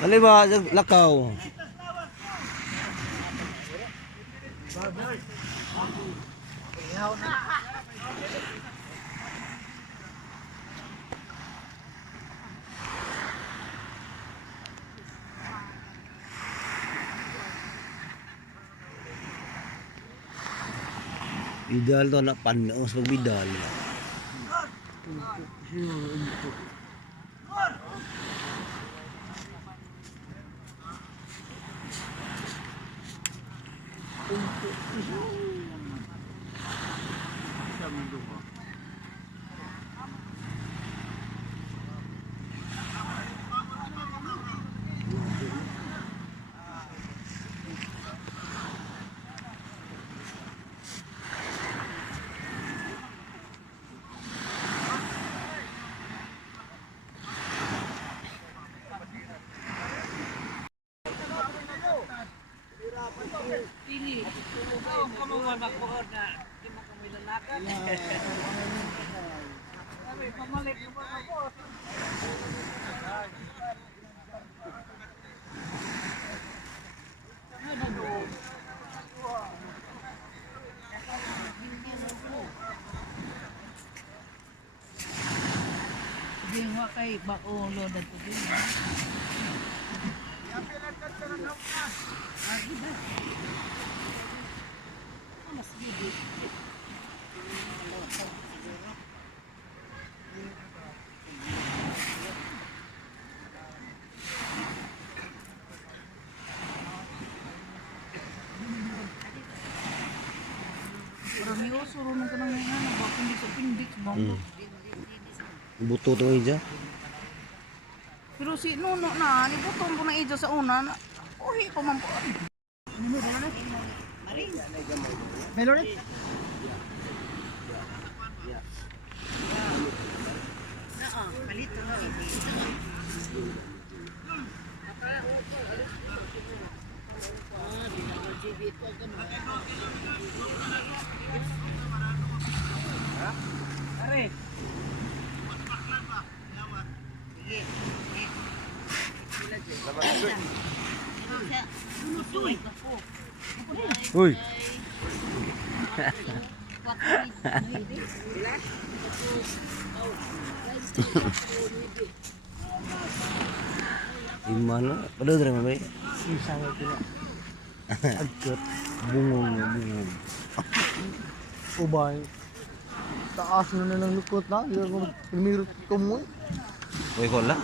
Dali ba, lakaw. Bidal to anak panos pag bidal. Ini, kamu mau makmur na, di mo kami lalakan. Kami pamalik yung mga boss. Hindi mo kay Baolo na ito din. Mas gede. Marami o, surunong ka ng nga, bakit sa pindik mo. Buto to ija. Pero si Nuno na, nibutong ko na ija sa una, uhi ko man po. Melorit? Palito na. Are. Uy. Gimana? Padahal dari mana? Isa ko pila. Agkat. Bungong. Ubay. Taas na ng lukot na. Yung mirot ko mo. Uy, kola.